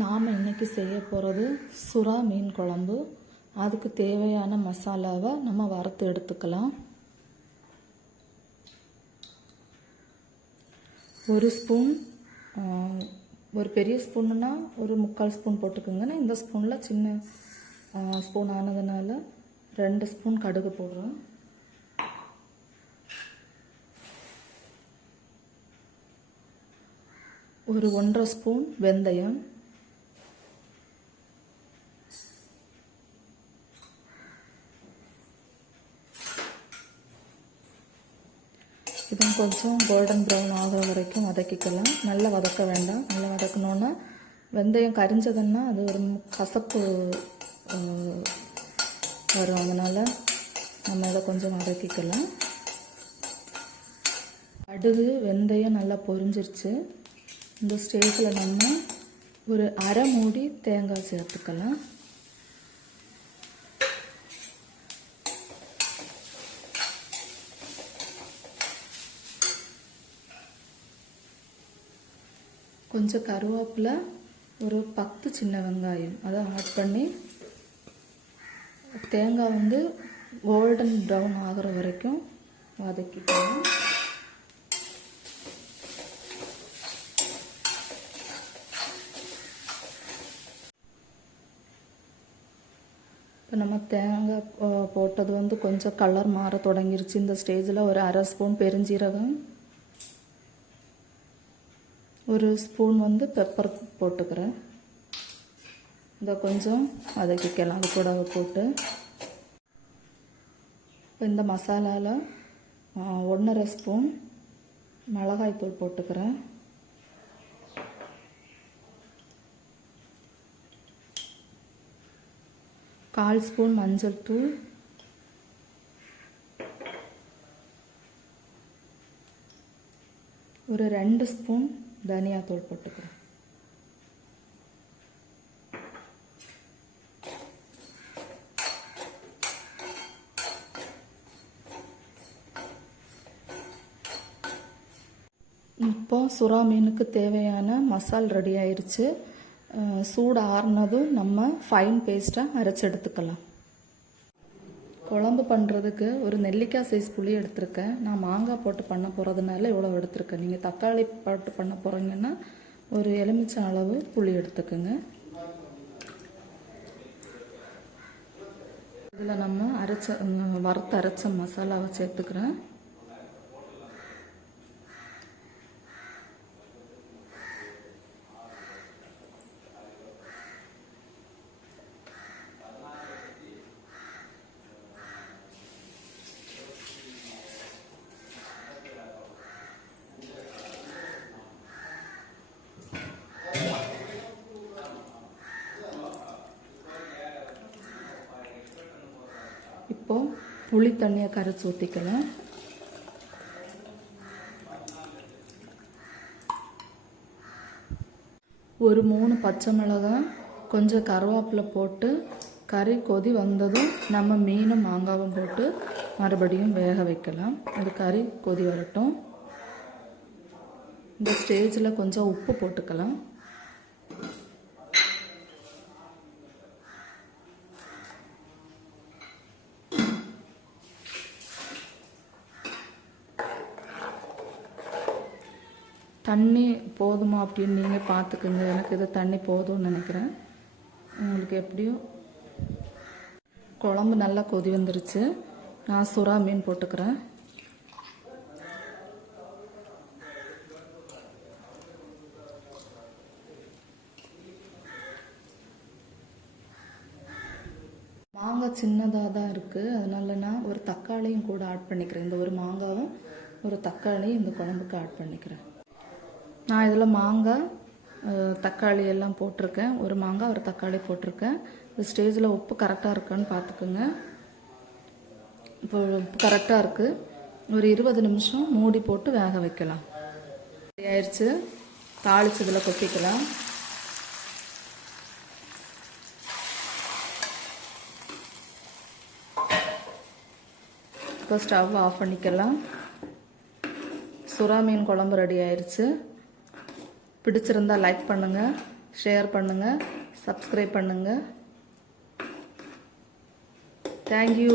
நாம் இன்றைக்கி செய்ய போகிறது சுறா மீன் குழம்பு. அதுக்கு தேவையான மசாலாவை நம்ம வறுத்து எடுத்துக்கலாம். ஒரு ஸ்பூன், ஒரு பெரிய ஸ்பூனுன்னா ஒரு 3/4 ஸ்பூன் போட்டுக்கோங்க. நான் இந்த ஸ்பூனில் சின்ன ஸ்பூன் ஆனதுனால 2 ஸ்பூன் கடுகு போடுறோம். ஒரு 1.5 ஸ்பூன் வெந்தயம், இதை கொஞ்சம் கோல்டன் ப்ரௌன் ஆகிற வரைக்கும் வதக்கிக்கலாம். நல்லா வதக்க வேண்டாம். நல்லா வதக்கணுன்னா வெந்தயம் கரிஞ்சதுன்னா அது ஒரு கசப்பு வரும். அதனால் நம்ம இதை கொஞ்சம் வதக்கிக்கலாம். கடுகு வெந்தயம் நல்லா பொரிஞ்சிருச்சு. இந்த ஸ்டேஜில் நம்ம ஒரு அரை மூடி தேங்காய் சேர்த்துக்கலாம். கொஞ்சம் கருவேப்பிலை, ஒரு 10 சின்ன வெங்காயம் அதை ஆட் பண்ணி தேங்காய் கோல்டன் ப்ரௌன் ஆகிற வரைக்கும் வதக்கிக்கலாம். இப்போ நம்ம தேங்காய் போட்டது கொஞ்சம் கலர் மாற தொடங்கிருச்சு. இந்த ஸ்டேஜில் ஒரு அரை ஸ்பூன் பெருஞ்சீரகம், ஒரு ஸ்பூன் பெப்பர் போட்டுக்கிறேன். இதை கொஞ்சம் வதக்கிக்கலாம். அது கூட போட்டு இப்போ இந்த மசாலாவில் 1.5 ஸ்பூன் மிளகாய்த்தூள் போட்டுக்கிறேன். கால் ஸ்பூன் மஞ்சள் தூள், ஒரு 2 ஸ்பூன் தனியாத்தூள் போட்டுக்கிறேன். இப்போ சுறா மீனுக்கு தேவையான மசால் ரெடி ஆயிடுச்சு. சூடு ஆறுனதும் நம்ம ஃபைன் பேஸ்ட்டாக அரைச்சி எடுத்துக்கலாம். குழம்பு பண்ணுறதுக்கு ஒரு நெல்லிக்காய் சைஸ் புளி எடுத்திருக்கேன். நான் மாங்காய் போட்டு பண்ண போகிறதுனால இவ்வளோ எடுத்திருக்கேன். நீங்கள் தக்காளி போட்டு பண்ண போகிறீங்கன்னா ஒரு எலுமிச்சை அளவு புளி எடுத்துக்கோங்க. இதில் நம்ம வறுத்து அரைச்ச மசாலாவை சேர்த்துக்கிறேன். இப்போ புளி தண்ணியை கரைச்சி ஊற்றிக்கலாம். ஒரு 3 பச்சை மிளகாய், கொஞ்சம் கருவேப்பிலை போட்டு கறி கொதி வந்ததும் நம்ம மீனும் மாங்காவும் போட்டு மறுபடியும் வேக வைக்கலாம். அது கறி கொதி வரட்டும். இந்த ஸ்டேஜில் கொஞ்சம் உப்பு போட்டுக்கலாம். தண்ணி போதுமா அப்படின்னு நீங்கள் பார்த்துக்குங்க. எனக்கு இது தண்ணி போதும்னு நினைக்கிறேன். உங்களுக்கு எப்படியும் குழம்பு நல்லா கொதி வந்துருச்சு. நான் சுறா மீன் போட்டுக்கிறேன். மாங்காய் சின்னதாக தான் இருக்குது. அதனால நான் ஒரு தக்காளியும் கூட ஆட் பண்ணிக்கிறேன். இந்த ஒரு மாங்காவும் ஒரு தக்காளியும் இந்த குழம்புக்கு ஆட் பண்ணிக்கிறேன். நான் இதில் மாங்காய் தக்காளி எல்லாம் போட்டிருக்கேன். ஒரு மாங்காய் ஒரு தக்காளி போட்டிருக்கேன். இந்த ஸ்டேஜில் உப்பு கரெக்டாக இருக்கான்னு பார்த்துக்குங்க. இப்போ உப்பு கரெக்டாக இருக்குது. ஒரு 20 நிமிஷம் மூடி போட்டு வேக வைக்கலாம். ஆயிடுச்சு. தாளித்து இதில் கொட்டிக்கலாம். இப்போ ஸ்டவ் ஆஃப் பண்ணிக்கலாம். சுறா மீன் குழம்பு ரெடி ஆயிடுச்சு. பிடிச்சிருந்தா லைக் பண்ணுங்கள், ஷேர் பண்ணுங்கள், சப்ஸ்கிரைப் பண்ணுங்கள். தேங்க்யூ.